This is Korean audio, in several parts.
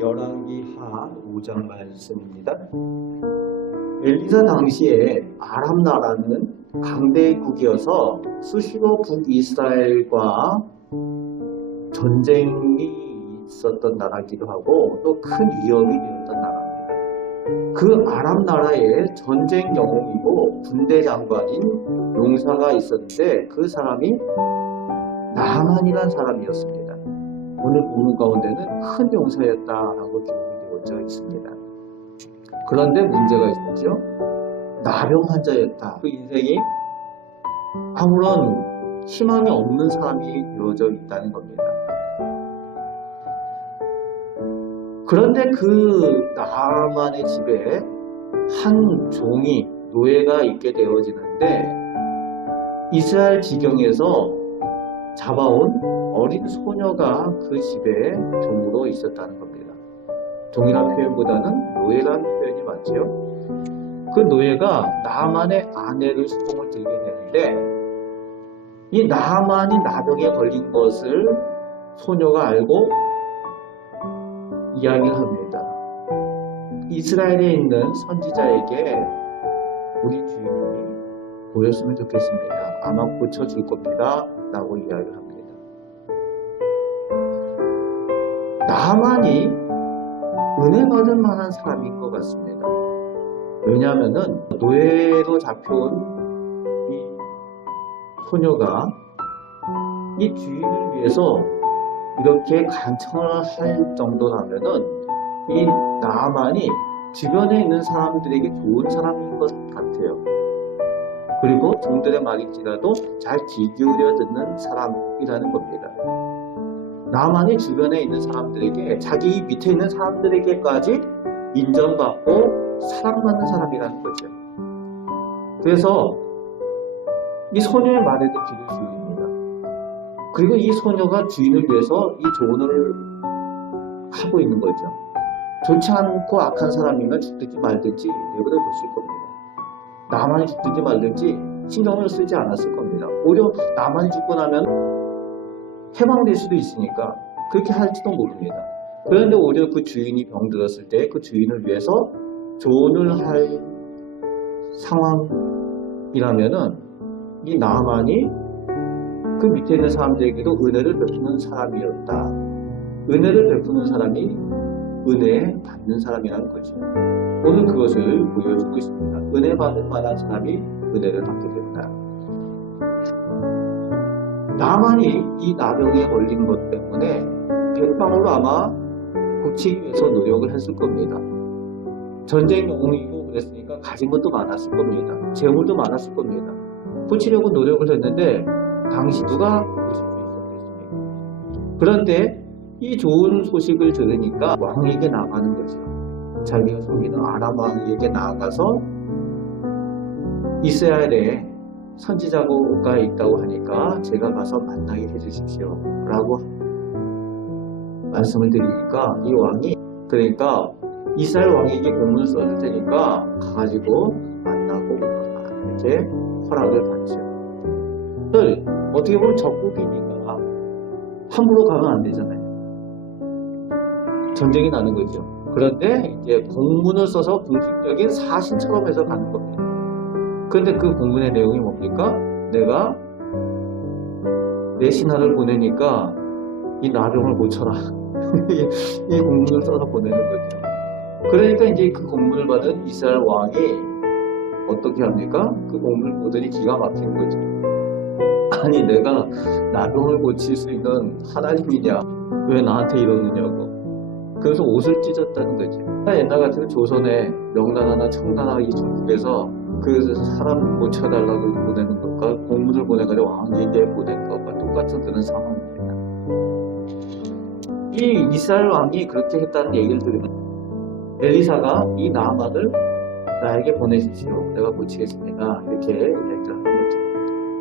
열왕기 하 5장 말씀입니다. 엘리사 당시에 아람 나라는 강대국이어서 수시로 북이스라엘과 전쟁이 있었던 나라이기도 하고 또 큰 위협이 되었던 나라입니다. 그 아람 나라에 전쟁 영웅이고 군대 장관인 용사가 있었는데 그 사람이 나만이라는 사람이었습니다. 오늘 본문 가운데는 큰 용사였다라고 기록이 되어져 있습니다. 그런데 문제가 있었죠. 나병 환자였다. 그 인생이 아무런 희망이 없는 사람이 되어져 있다는 겁니다. 그런데 그 나만의 집에 한 종이 노예가 있게 되어지는데 이스라엘 지경에서 잡아온 어린 소녀가 그 집에 종으로 있었다는 겁니다. 종이란 표현보다는 노예라는 표현이 맞죠. 그 노예가 나만의 아내를 수송을 들게 되는데 이 나만이 나병에 걸린 것을 소녀가 알고 이야기를 합니다. 이스라엘에 있는 선지자에게 우리 주인이 보였으면 좋겠습니다. 아마 고쳐줄 겁니다. 라고 이야기를 합니다. 나만이 은혜 받을 만한 사람인 것 같습니다. 왜냐하면 노예로 잡혀온 이 소녀가 이 주인을 위해서 이렇게 간청을 할 정도라면은 이 나만이 주변에 있는 사람들에게 좋은 사람인 것 같아요. 그리고 종들의 말일지라도 잘 귀 기울여 듣는 사람이라는 겁니다. 나만이 주변에 있는 사람들에게 자기 밑에 있는 사람들에게까지 인정받고 사랑받는 사람이라는 거죠. 그래서 이 소녀의 말에도 귀를 기울입니다. 그리고 이 소녀가 주인을 위해서 이 조언을 하고 있는 거죠. 좋지 않고 악한 사람이면 죽든지 말든지 내버려 뒀을 겁니다. 나만이 죽든지 말든지 신경을 쓰지 않았을 겁니다. 오히려 나만이 죽고 나면 해방될 수도 있으니까 그렇게 할지도 모릅니다. 그런데 오히려 그 주인이 병들었을 때 그 주인을 위해서 조언을 할 상황이라면은 이 나만이 그 밑에 있는 사람들에게도 은혜를 베푸는 사람이었다. 은혜를 베푸는 사람이 은혜 받는 사람이라는 거죠. 오늘 그것을 보여주고 있습니다. 은혜 받을 만한 사람이 은혜를 받게 된다. 나만이 이 나병에 걸린 것 때문에 백방으로 아마 고치기 위해서 노력을 했을 겁니다. 전쟁 영웅이고 그랬으니까 가진 것도 많았을 겁니다. 재물도 많았을 겁니다. 고치려고 노력을 했는데 당시 누가 고칠 수 있었겠습니까? 그런데 이 좋은 소식을 들으니까 왕에게 나가는 거죠. 자기가 섬기는 아람 왕에게 나아가서 이스라엘에 선지자가 있다고 하니까 제가 가서 만나게 해주십시오 라고 말씀을 드리니까 이 왕이 그러니까 이스라엘 왕에게 공문을 써줄 테니까 가가지고 만나고 이렇게 허락을 받죠. 어떻게 보면 적국이니까 함부로 가면 안 되잖아요. 전쟁이 나는 거죠. 그런데 이제 공문을 써서 공식적인 사신처럼 해서 가는 겁니다. 그런데 그 공문의 내용이 뭡니까? 내가 내 신하를 보내니까 이 나병을 고쳐라. 이 공문을 써서 보내는 거죠. 그러니까 이제 그 공문을 받은 이스라엘 왕이 어떻게 합니까? 그 공문을 보더니 기가 막힌 거죠. 아니 내가 나병을 고칠 수 있는 하나님이냐? 왜 나한테 이러느냐고. 그래서 옷을 찢었다는 거죠. 옛날 같으면 조선에 명나라나 청나라 이 중국에서 그 사람 고쳐달라고 보내는 것과 공문을 보내가지고 왕에게 보내는 것과 똑같은 그런 상황입니다. 이 이스라엘 왕이 그렇게 했다는 얘기를 들으면 엘리사가 이 나아만을 나에게 보내십시오. 내가 고치겠습니다. 이렇게 얘기를 하는 거죠.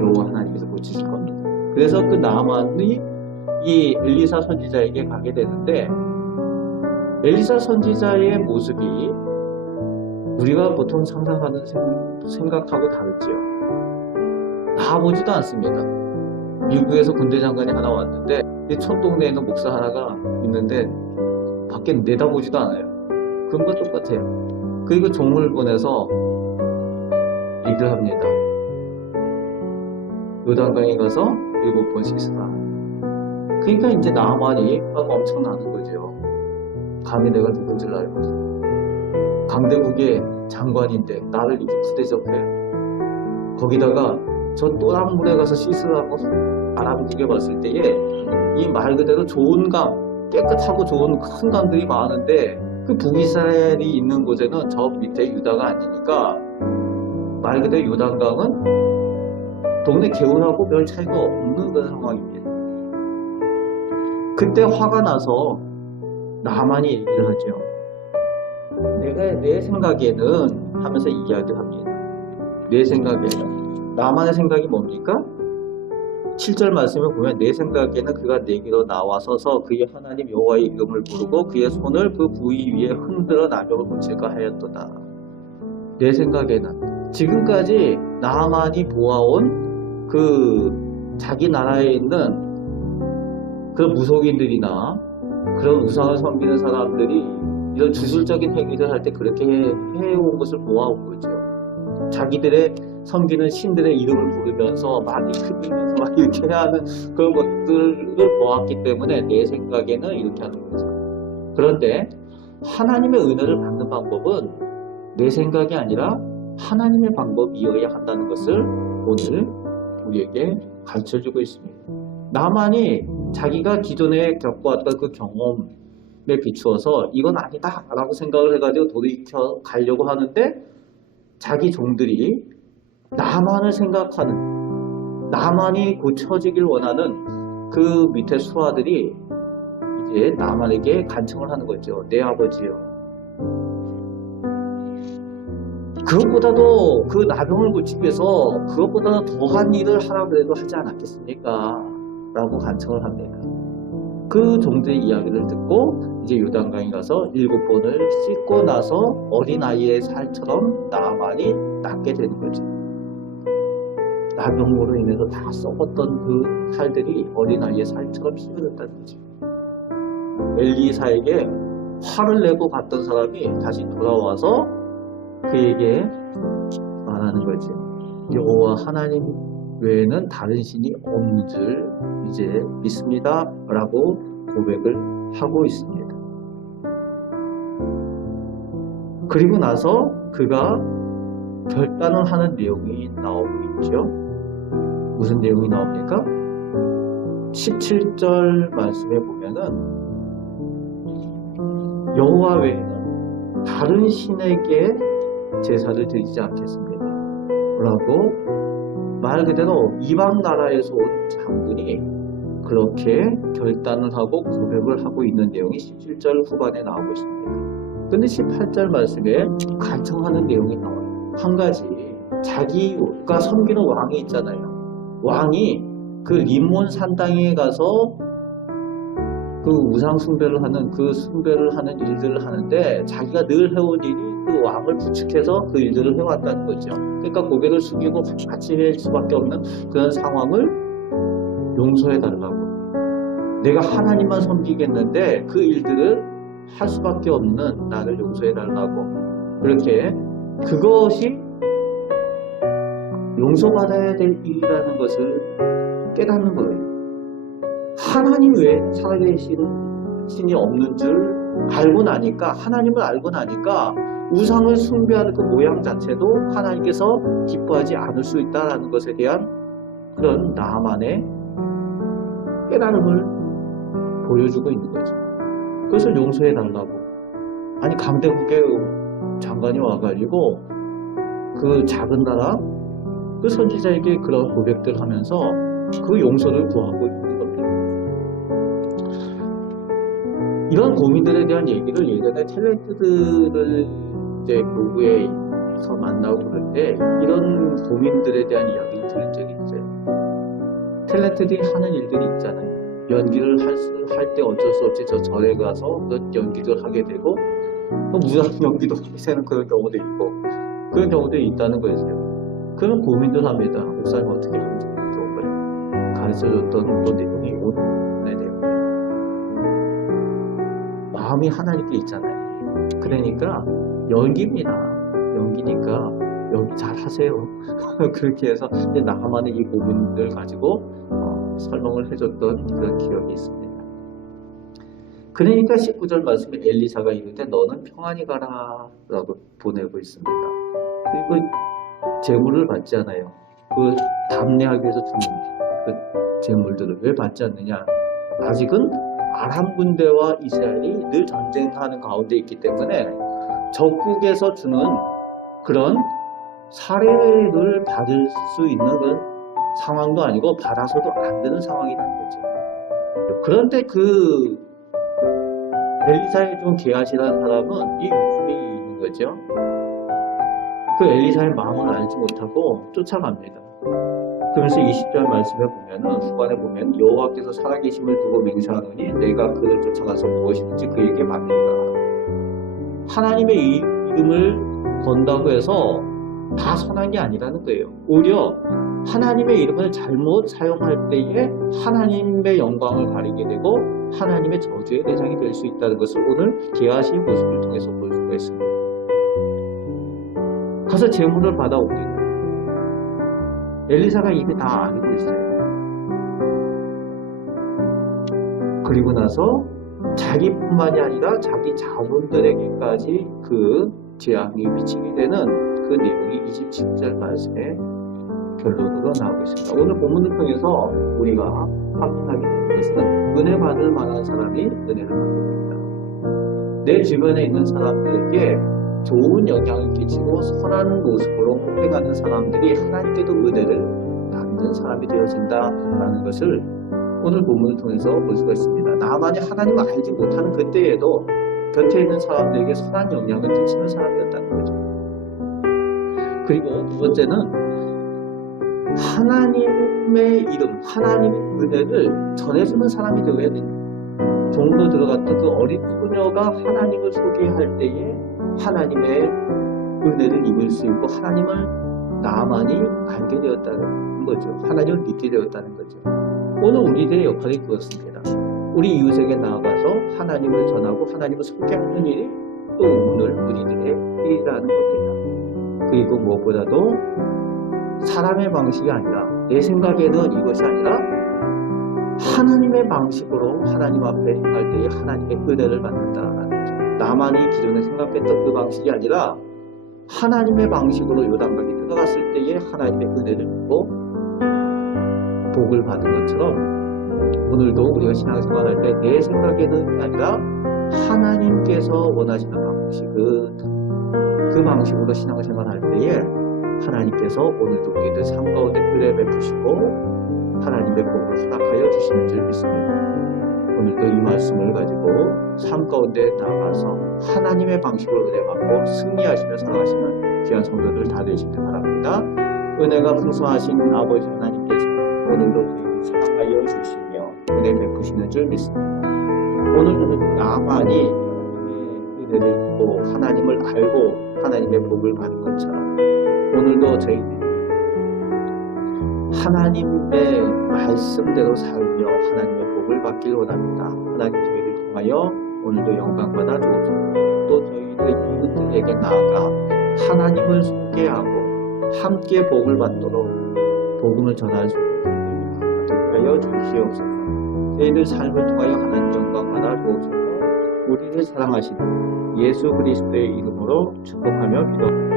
여호와 하나님께서 고치실 겁니다. 그래서 그 나아만이 이 엘리사 선지자에게 가게 되는데 엘리사 선지자의 모습이 우리가 보통 상상하는 생각하고 다르죠. 나아보지도 않습니다. 미국에서 군대 장관이 하나 왔는데 이 첫 동네에 있는 목사 하나가 있는데 밖에 내다보지도 않아요. 그것과 똑같아요. 그리고 종을 보내서 리드합니다. 요단강에 가서 7번 씻으라. 그러니까 이제 나만이 엄청나는 거죠. 감히 내가 누군지를 알고 강대국의 장관인데 나를 이렇게 푸대접해. 거기다가 저 또랑물에 가서 씻으라고 아람국에 봤을 때에 이 말 그대로 좋은 강, 깨끗하고 좋은 큰 강들이 많은데 그 북이스라엘이 있는 곳에는 저 밑에 유다가 아니니까 말 그대로 요단강은 동네 개울하고 별 차이가 없는 그런 상황입니다. 그때 화가 나서 나만이 얘기를 하죠. 내 생각에는 하면서 이야기를 합니다. 내 생각에는 나만의 생각이 뭡니까? 7절 말씀을 보면 내 생각에는 그가 내게로 나와서서 그의 하나님 여호와의 이름을 부르고 그의 손을 그 부위 위에 흔들어 나병을 고칠까 하였도다. 내 생각에는 지금까지 나만이 보아온 그 자기 나라에 있는 그런 무속인들이나 그런 우상을 섬기는 사람들이 이런 주술적인 행위를 할 때 그렇게 해온 것을 보아온 거죠. 자기들의 섬기는 신들의 이름을 부르면서 많이 흔들면서 막 이렇게 하는 그런 것들을 보았기 때문에 내 생각에는 이렇게 하는 거죠. 그런데 하나님의 은혜를 받는 방법은 내 생각이 아니라 하나님의 방법이어야 한다는 것을 오늘 우리에게 가르쳐주고 있습니다. 나만이 자기가 기존에 겪어왔던 그 경험에 비추어서 이건 아니다 라고 생각을 해가지고 돌이켜 가려고 하는데 자기 종들이 나만을 생각하는, 나만이 고쳐지길 원하는 그 밑에 수하들이 이제 나만에게 간청을 하는 거죠. 내 아버지요. 그것보다도 그 나병을 고치기 위해서 그것보다도 더한 일을 하라고 해도 하지 않았겠습니까? 라고 간청을 합니다. 그 종들의 이야기를 듣고 이제 요단강에 가서 7번을 씻고 나서 어린아이의 살처럼 나만이 낫게 되는 거죠. 나병으로 인해서 다 썩었던 그 살들이 어린아이의 살처럼 씻어졌다는 거죠. 엘리사에게 화를 내고 갔던 사람이 다시 돌아와서 그에게 말하는 거죠. 여호와 하나님 외에는 다른 신이 없는 줄 이제 믿습니다 라고 고백을 하고 있습니다. 그리고 나서 그가 결단을 하는 내용이 나오고 있죠. 무슨 내용이 나옵니까? 17절 말씀에 보면은 여호와 외에는 다른 신에게 제사를 드리지 않겠습니다 라고 말 그대로 이방 나라에서 온 장군이 그렇게 결단을 하고 고백을 하고 있는 내용이 17절 후반에 나오고 있습니다. 근데 18절 말씀에 간청하는 내용이 나와요. 한 가지, 자기가 섬기는 왕이 있잖아요. 왕이 그 림몬 산당에 가서 그 우상 숭배를 하는 일들을 하는데 자기가 늘 해온 일이 그 왕을 부축해서 그 일들을 해왔다는 거죠. 그러니까 고개를 숙이고 같이 할 수밖에 없는 그런 상황을 용서해달라고. 내가 하나님만 섬기겠는데 그 일들을 할 수밖에 없는 나를 용서해달라고. 그렇게 그것이 용서받아야 될 일이라는 것을 깨닫는 거예요. 하나님 외에 살아계신 신이 없는 줄 알고 나니까, 하나님을 알고 나니까 우상을 숭배하는 그 모양 자체도 하나님께서 기뻐하지 않을 수 있다는 것에 대한 그런 나만의 깨달음을 보여주고 있는 거죠. 그것을 용서해달라고. 아니 강대국의 장관이 와가지고 그 작은 나라 그 선지자에게 그런 고백들 하면서 그 용서를 구하고 있는 겁니다. 이런 고민들에 대한 얘기를 예전에 탤런트들을 이제 교구에서 만나고 그럴 때 이런 고민들에 대한 이야기를 들은 적이 있어요. 탤런트들이 하는 일들이 있잖아요. 연기를 할 때 어쩔 수 없이 저 절에 가서 그 연기를 하게 되고 또 무당 연기도 하게 되는 그런 경우도 있고 그런 경우도 있다는 거죠. 그런 고민들 합니다. 목사님 어떻게 하면 좋을까요? 가르쳐줬던 그 내용이 오늘 내용. 마음이 하나님께 있잖아요. 그러니까 연기입니다. 연기니까 연기 잘 하세요. 그렇게 해서 나만의 이 고민을 가지고 설명을 해줬던 그런 기억이 있습니다. 그러니까 19절 말씀에 엘리사가 이르되 너는 평안히 가라 라고 보내고 있습니다. 그리고 재물을 받지 않아요. 그 담례하기 위해서 주는 그 재물들을 왜 받지 않느냐? 아직은 아람 군대와 이스라엘이 늘 전쟁하는 가운데 있기 때문에 적국에서 주는 그런 사례를 받을 수 있는 그런 상황도 아니고 받아서도 안 되는 상황이라는 거죠. 그런데 그 엘리사에 좀 계하시라는 사람은 이 웃음이 있는 거죠. 그 엘리사의 마음을 알지 못하고 쫓아갑니다. 그러면서 20절 말씀에 보면은 후반에 보면 여호와께서 살아계심을 두고 맹세하노니 내가 그를 쫓아가서 무엇이든지 그에게 맡기라. 하나님의 이름을 건다고 해서 다 선한 게 아니라는 거예요. 오히려 하나님의 이름을 잘못 사용할 때에 하나님의 영광을 가리게 되고 하나님의 저주의 대상이 될 수 있다는 것을 오늘 게하시의 모습을 통해서 볼 수가 있습니다. 가서 재물을 받아옵니다. 엘리사가 이미 다 알고 있어요. 그리고 나서 자기뿐만이 아니라 자기 자손들에게까지 그 재앙이 미치게 되는 그 내용이 27절 말씀에 결론으로 나오고 있습니다. 오늘 본문을 통해서 우리가 확인하게 되는 것은 은혜 받을 만한 사람이 은혜를 받게 됩니다. 내 주변에 있는 사람들에게 좋은 영향을 끼치고 선한 모습으로 행하는 사람들이 하나님께도 은혜를 받는 사람이 되어진다라는 것을 오늘 본문을 통해서 볼 수가 있습니다. 나만이 하나님을 알지 못하는 그때에도 곁에 있는 사람들에게 선한 영향을 끼치는 사람이었다는 거죠. 그리고 두 번째는 하나님의 이름, 하나님의 은혜를 전해주는 사람이 되어야 됩니다. 종로 들어갔던 그 어린 소녀가 하나님을 소개할 때에 하나님의 은혜를 입을 수 있고 하나님을 나만이 알게 되었다는 거죠. 하나님을 믿게 되었다는 거죠. 오늘 우리들의 역할이 그렇습니다. 우리 이웃에게 나아가서 하나님을 전하고 하나님을 소개하는 일이 또 오늘 우리들의 일이라는 겁니다. 그리고 무엇보다도 사람의 방식이 아니라 내 생각에는 이것이 아니라 하나님의 방식으로 하나님 앞에 행할 때에 하나님의 은혜를 받는다라는 거죠. 나만이 기존에 생각했던 그 방식이 아니라 하나님의 방식으로 요단강에 들어갔을 때에 하나님의 은혜를 받고 복을 받은 것처럼 오늘도 우리가 신앙생활할 때 내 생각에는 아니라 하나님께서 원하시는 방식은 그 방식으로 신앙생활할 때에 하나님께서 오늘도 우리들 삶 가운데 은혜 베푸시고 하나님의 복을 허락하여 주시는 줄 믿습니다. 오늘도 이 말씀을 가지고 삶 가운데 나아가서 하나님의 방식으로 은혜 받고 승리하시며 살아가시는 귀한 성도들 다 되시길 바랍니다. 은혜가 풍성하신 아버지 하나님께서 오늘도 저희를 사랑하여 주시며 은혜 베푸시는 줄 믿습니다. 오늘도 나만이 하나님의 은혜를 보고 하나님을 알고 하나님의 복을 받는 것처럼 오늘도 저희들이 하나님의 말씀대로 살며 하나님의 복을 받기를 원합니다. 하나님 저희를 통하여 오늘도 영광받아 주옵소서. 또 저희들의 이웃들에게 나아가 하나님을 소개하고 함께 복을 받도록 복음을 전할 수 있도록 하여 주시옵소서. 저희들 삶을 통하여 하나님 영광받아 주옵소서. 우리를 사랑하시는 예수 그리스도의 이름으로 축복하며 기도합니다.